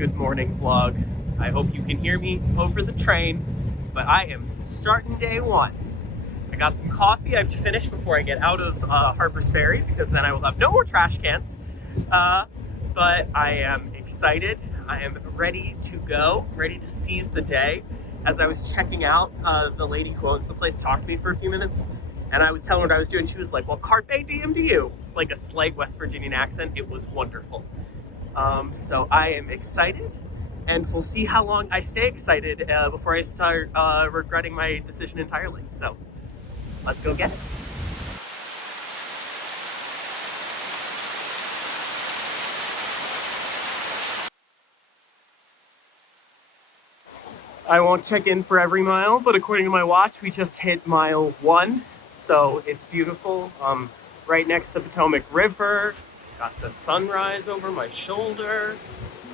good morning vlog. I hope you can hear me over the train, but I am starting day one. I got some coffee I have to finish before I get out of Harper's Ferry, because then I will have no more trash cans. But I am excited. I am ready to go, ready to seize the day. As I was checking out, the lady who owns the place talked to me for a few minutes, and I was telling her what I was doing. She was like, well, carpe diem to you. Like a slight West Virginian accent. It was wonderful. So I am excited, and we'll see how long I stay excited before I start regretting my decision entirely. So let's go get it. I won't check in for every mile, but according to my watch, we just hit mile 1. So it's beautiful. Right next to the Potomac River. Got the sunrise over my shoulder.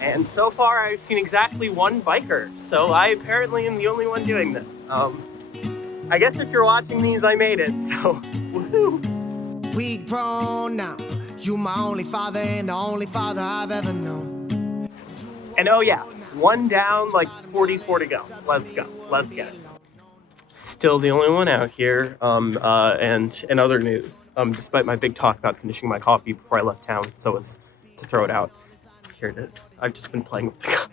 And so far I've seen exactly one biker. So I apparently am the only one doing this. I guess if you're watching these, I made it, so woohoo! We grown now. You my only father and the only father I've ever known. And oh yeah, 1 down, like 44 to go. Let's go. Let's get it. Still the only one out here. And in other news, despite my big talk about finishing my coffee before I left town, so as to throw it out. Here it is. I've just been playing with the cup.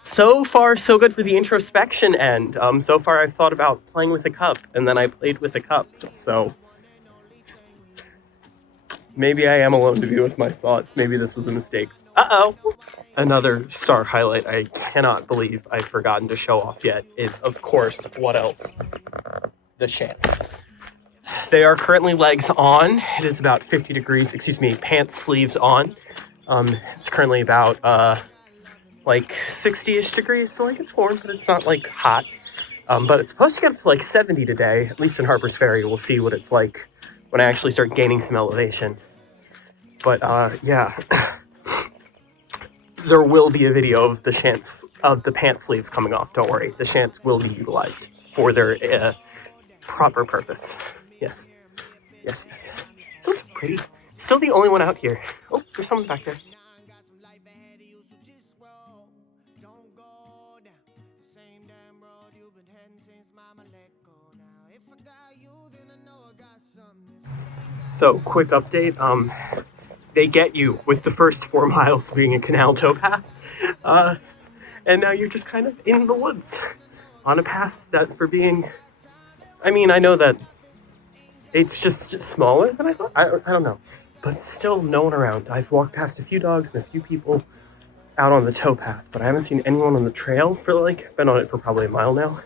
So far, so good for the introspection end. So far I've thought about playing with a cup, and then I played with a cup, so maybe I am alone to be with my thoughts. Maybe this was a mistake. Uh-oh! Another star highlight I cannot believe I've forgotten to show off yet is, of course, what else? The shants. They are currently legs on. It is about 50 degrees, pants sleeves on. It's currently about, like 60-ish degrees, so like it's warm, but it's not like hot. But it's supposed to get up to like 70 today, at least in Harper's Ferry. We'll see what it's like when I actually start gaining some elevation. But, yeah. There will be a video of the shants, of the pant sleeves coming off, don't worry. The shants will be utilized for their proper purpose. Yes. Yes, yes. Still so pretty. Still the only one out here. Oh, there's someone back there. So, quick update. They get you with the first 4 miles being a canal towpath. And now you're just kind of in the woods on a path that for being, I mean, I know that it's just smaller than I thought. I don't know, but still no one around. I've walked past a few dogs and a few people out on the towpath, but I haven't seen anyone on the trail for like, I've been on it for probably a mile now.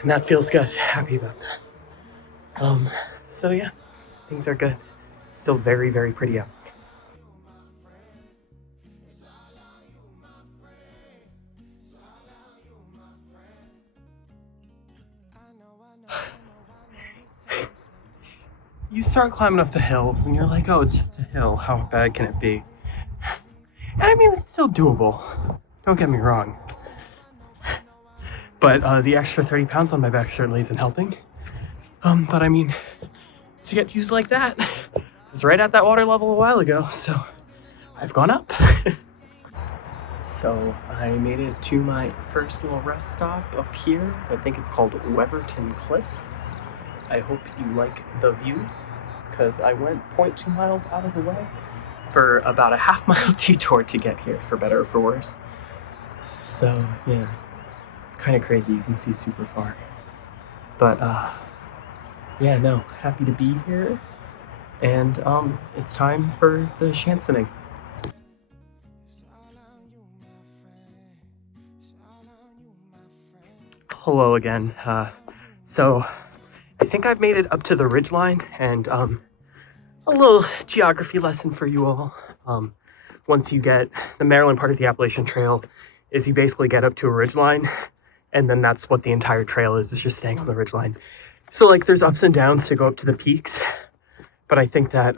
And that feels good. Happy about that. So yeah, things are good. Still very, very pretty out. You start climbing up the hills and you're like, oh, it's just a hill. How bad can it be? And I mean, it's still doable. Don't get me wrong. But the extra 30 pounds on my back certainly isn't helping. But I mean, to get views like that, it's right at that water level a while ago, so I've gone up. So I made it to my first little rest stop up here. I think it's called Weverton Cliffs. I hope you like the views, because I went 0.2 miles out of the way for about a half-mile detour to get here, for better or for worse. So yeah, it's kind of crazy. You can see super far. But yeah, no, happy to be here. And it's time for the shansening. Hello again. So I think I've made it up to the ridgeline, and a little geography lesson for you all. Once you get the Maryland part of the Appalachian Trail, is you basically get up to a ridgeline, and then that's what the entire trail is just staying on the ridgeline. So like there's ups and downs to go up to the peaks. But I think that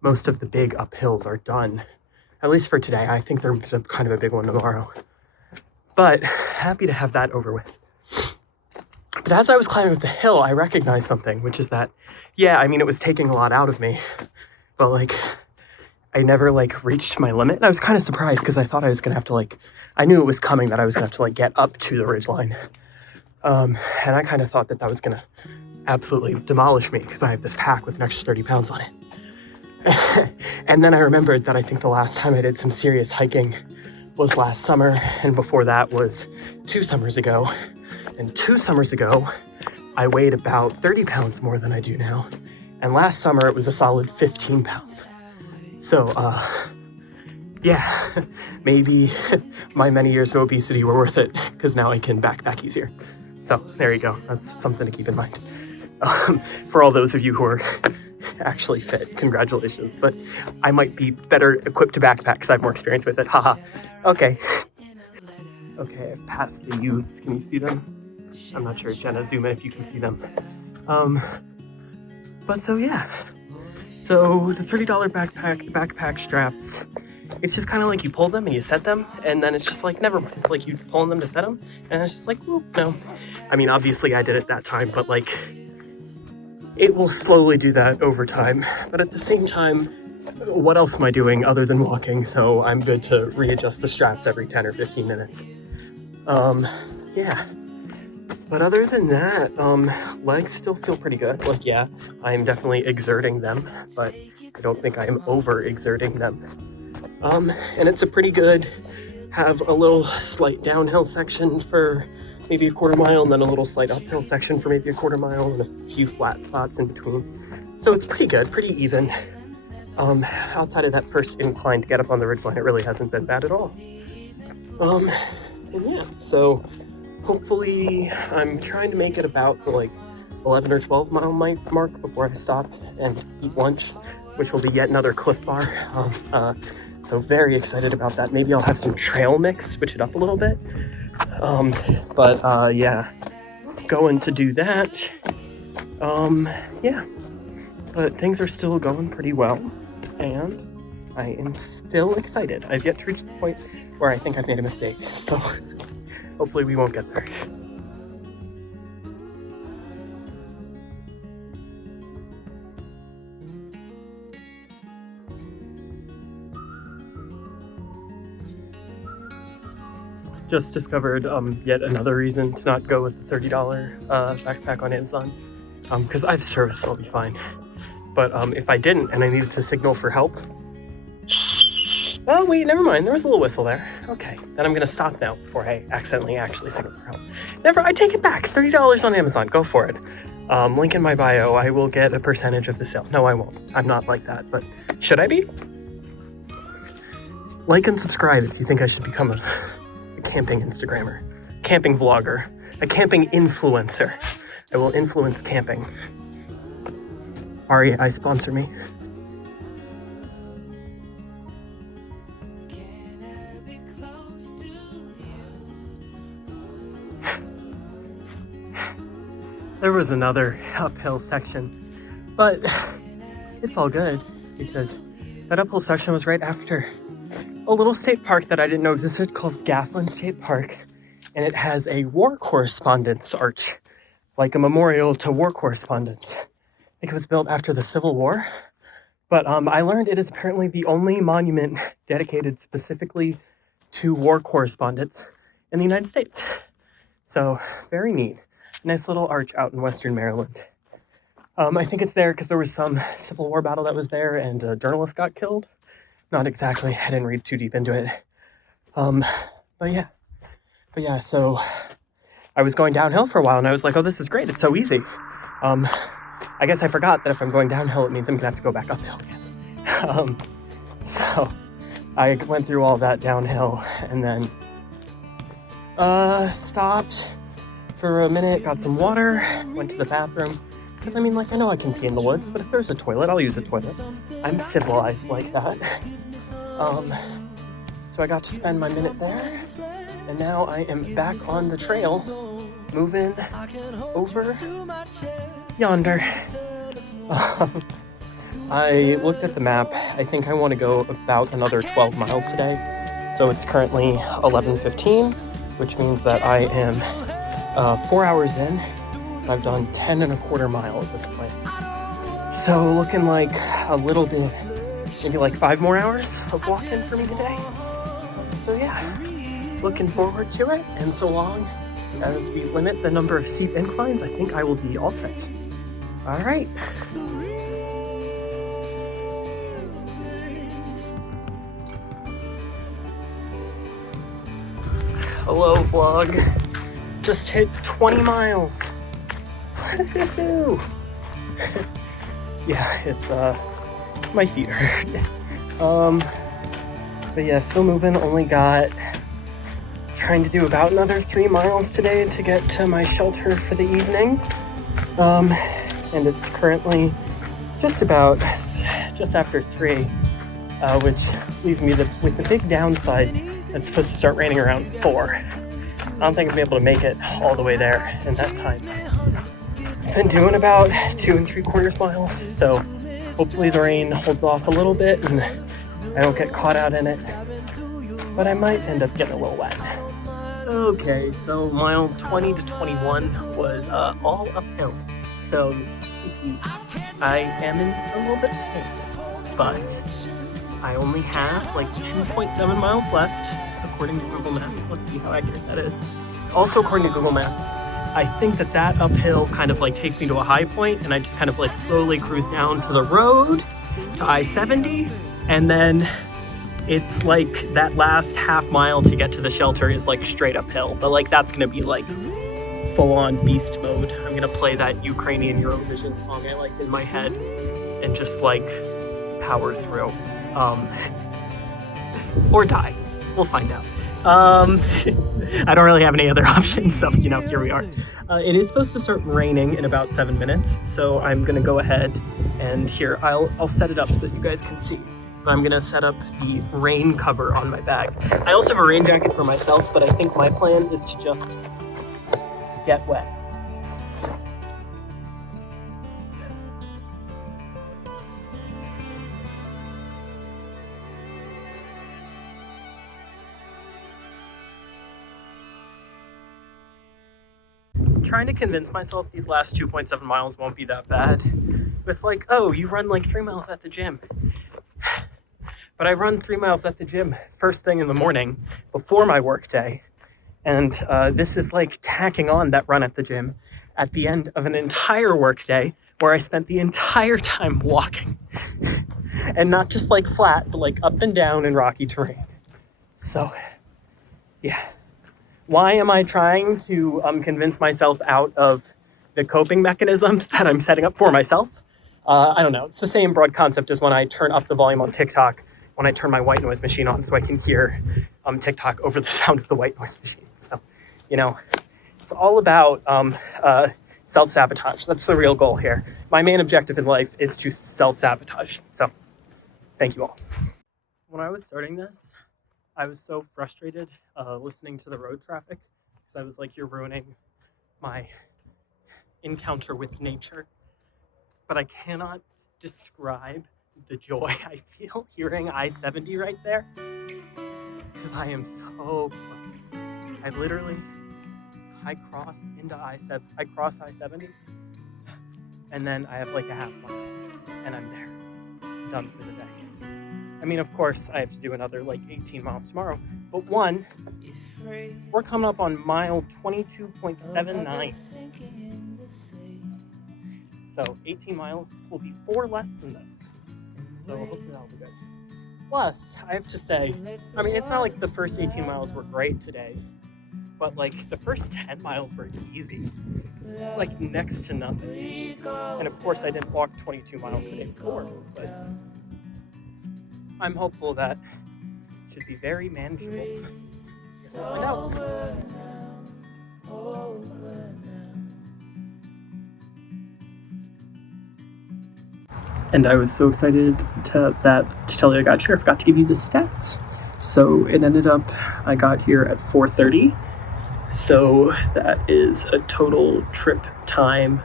most of the big uphills are done, at least for today. I think there's kind of a big one tomorrow. But happy to have that over with. But as I was climbing up the hill, I recognized something, which is that, yeah, I mean, it was taking a lot out of me. But like, I never like reached my limit. And I was kind of surprised because I thought I was gonna have to like, I knew it was coming that I was gonna have to like get up to the ridgeline. And I kind of thought that was gonna absolutely demolish me because I have this pack with an extra 30 pounds on it. And then I remembered that I think the last time I did some serious hiking was last summer, and before that was 2 summers ago. And 2 summers ago, I weighed about 30 pounds more than I do now. And last summer it was a solid 15 pounds. So, yeah, maybe my many years of obesity were worth it because now I can backpack easier. So there you go. That's something to keep in mind. For all those of you who are actually fit, congratulations. But I might be better equipped to backpack because I have more experience with it. Haha. Okay. Okay, I've passed the youths. Can you see them? I'm not sure. Jenna, zoom in if you can see them. But so yeah. So the $30 backpack straps, it's just kind of like you pull them and you set them, and then it's just like, never mind. It's like you pulling them to set them, and it's just like, whoop, no. I mean, obviously I did it that time, but like, it will slowly do that over time. But at the same time, what else am I doing other than walking? So I'm good to readjust the straps every 10 or 15 minutes. Yeah. But other than that, legs still feel pretty good. Like, yeah, I'm definitely exerting them, but I don't think I'm over-exerting them. And it's a pretty good, have a little slight downhill section for maybe a 1/4 mile, and then a little slight uphill section for maybe a 1/4 mile, and a few flat spots in between. So it's pretty good, pretty even. Outside of that first incline to get up on the ridgeline, it really hasn't been bad at all. And yeah, so hopefully I'm trying to make it about the like 11 or 12 mile mark before I stop and eat lunch, which will be yet another Cliff Bar. So very excited about that. Maybe I'll have some trail mix, switch it up a little bit. Yeah, going to do that. Yeah, but things are still going pretty well, and I am still excited. I've yet to reach the point where I think I've made a mistake, so hopefully we won't get there. Just discovered yet another reason to not go with the $30 backpack on Amazon, because I have service, I'll be fine. But if I didn't and I needed to signal for help, oh wait, never mind, there was a little whistle there. Okay, then I'm gonna stop now before I accidentally actually signal for help. I take it back, $30 on Amazon, go for it. Link in my bio, I will get a percentage of the sale. No, I won't, I'm not like that, but should I be? Like and subscribe if you think I should become a camping Instagrammer, camping vlogger, a camping influencer. I will influence camping. REI sponsor me. There was another uphill section, but it's all good because that uphill section was right after a little state park that I didn't know existed called Gafflin State Park, and it has a war correspondence arch, like a memorial to war correspondents. I think it was built after the Civil War, but I learned it is apparently the only monument dedicated specifically to war correspondents in the United States. So very neat. Nice little arch out in Western Maryland. I think it's there because there was some Civil War battle that was there and a journalist got killed. Not exactly, I didn't read too deep into it. But yeah, so I was going downhill for a while and I was like, oh, this is great, it's so easy. I guess I forgot that if I'm going downhill, it means I'm gonna have to go back uphill again. So I went through all that downhill and then stopped for a minute, got some water, went to the bathroom. Because I mean, like, I know I can pee in the woods, but if there's a toilet, I'll use a toilet. I'm civilized like that. So I got to spend my minute there, and now I am back on the trail, moving over yonder. I looked at the map. I think I want to go about another 12 miles today. So it's currently 11:15, which means that I am 4 hours in. I've done 10 1/4 mile at this point. So looking like a little bit maybe like 5 more hours of walking for me today. So yeah, looking forward to it. And so long as we limit the number of steep inclines, I think I will be all set. All right. Hello vlog. Just hit 20 miles. Yeah, it's my feet hurt. But yeah, still moving. Only got trying to do about another 3 miles today to get to my shelter for the evening. And it's currently just after 3, which leaves me with the big downside. It's supposed to start raining around 4. I don't think I'll be able to make it all the way there in that time. I've been doing about 2 3/4 miles, so hopefully the rain holds off a little bit and I don't get caught out in it, but I might end up getting a little wet. Okay, so mile 20 to 21 was all uphill, so I am in a little bit of pain, but I only have like 2.7 miles left according to Google Maps. Let's see how accurate that is. Also according to Google Maps, I think that uphill kind of like takes me to a high point and I just kind of like slowly cruise down to the road to I-70, and then it's like that last half mile to get to the shelter is like straight uphill, but like that's gonna be like full-on beast mode. I'm gonna play that Ukrainian Eurovision song I like in my head and just like power through. Or die. We'll find out. I don't really have any other options, so you know, here we are. It is supposed to start raining in about 7 minutes, so I'm gonna go ahead and here I'll set it up so that you guys can see. But I'm gonna set up the rain cover on my bag. I also have a rain jacket for myself, but I think my plan is to just get wet. Trying to convince myself these last 2.7 miles won't be that bad with like, oh, you run like 3 miles at the gym. But I run 3 miles at the gym first thing in the morning before my work day. And this is like tacking on that run at the gym at the end of an entire work day where I spent the entire time walking. And not just like flat, but like up and down in rocky terrain. So, yeah. Why am I trying to convince myself out of the coping mechanisms that I'm setting up for myself? I don't know. It's the same broad concept as when I turn up the volume on TikTok, when I turn my white noise machine on so I can hear TikTok over the sound of the white noise machine. So, you know, it's all about self-sabotage. That's the real goal here. My main objective in life is to self-sabotage. So, thank you all. When I was starting this, I was so frustrated listening to the road traffic because I was like, you're ruining my encounter with nature. But I cannot describe the joy I feel hearing I-70 right there because I am so close. I cross into I cross I-70 and then I have like a half mile and I'm there, done for the day. I mean, of course, I have to do another like 18 miles tomorrow, but we're coming up on mile 22.79. So 18 miles will be 4 less than this. So hopefully that'll be good. Plus, I have to say, I mean, it's not like the first 18 miles were great today, but like the first 10 miles were easy, like next to nothing. And of course, I didn't walk 22 miles the day before, but I'm hopeful that it should be very manageable. Guess we'll find out. And I was so excited to tell you I got here. I forgot to give you the stats. So it ended up, I got here at 4:30. So that is a total trip time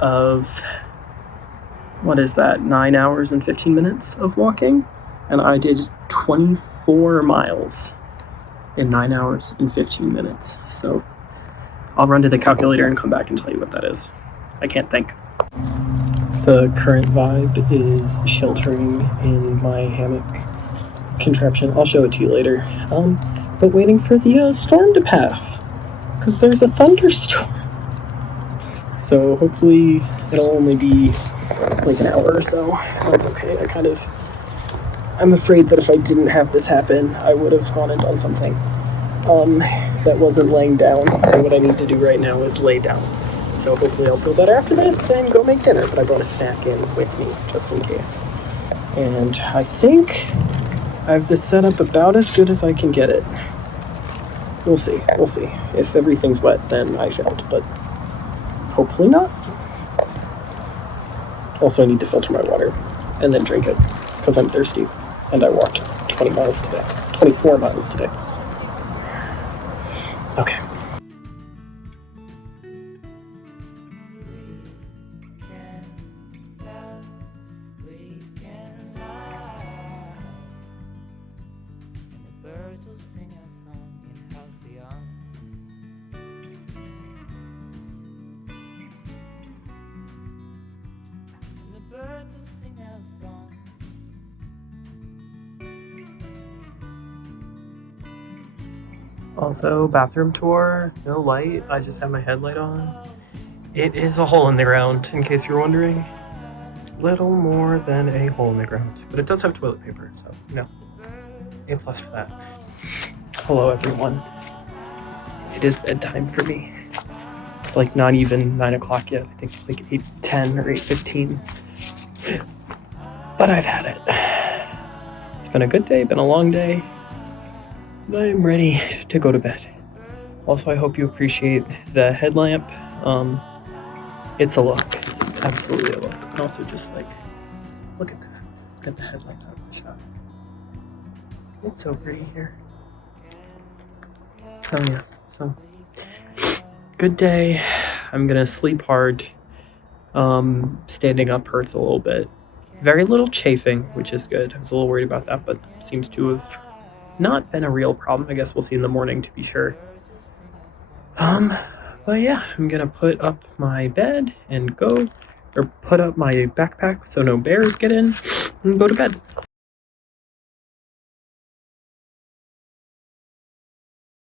of, what is that, 9 hours and 15 minutes of walking. And I did 24 miles in 9 hours and 15 minutes. So I'll run to the calculator and come back and tell you what that is. I can't think. The current vibe is sheltering in my hammock contraption. I'll show it to you later. But waiting for the storm to pass, because there's a thunderstorm. So hopefully it'll only be like an hour or so. That's okay. I'm afraid that if I didn't have this happen, I would have gone and done something that wasn't laying down. And what I need to do right now is lay down. So hopefully I'll feel better after this and go make dinner. But I brought a snack in with me just in case. And I think I have this set up about as good as I can get it. We'll see. If everything's wet, then I failed, but hopefully not. Also, I need to filter my water and then drink it because I'm thirsty. And I walked 24 miles today. Okay. Also, bathroom tour, no light, I just have my headlight on. It is a hole in the ground, in case you're wondering. Little more than a hole in the ground, but it does have toilet paper, so, A+ for that. Hello, everyone. It is bedtime for me. It's like not even 9 o'clock yet. I think it's like 8:10 or 8:15. But I've had it. It's been a good day, been a long day. I'm ready to go to bed. Also, I hope you appreciate the headlamp. It's a look. It's absolutely a look. And also just like, look at that. Look at the headlamp out of the shot. It's so pretty here. So yeah, good day. I'm gonna sleep hard. Standing up hurts a little bit. Very little chafing, which is good. I was a little worried about that, but seems to have not been a real problem. I guess we'll see in the morning to be sure. But yeah, I'm gonna put up my bed and put up my backpack so no bears get in and go to bed.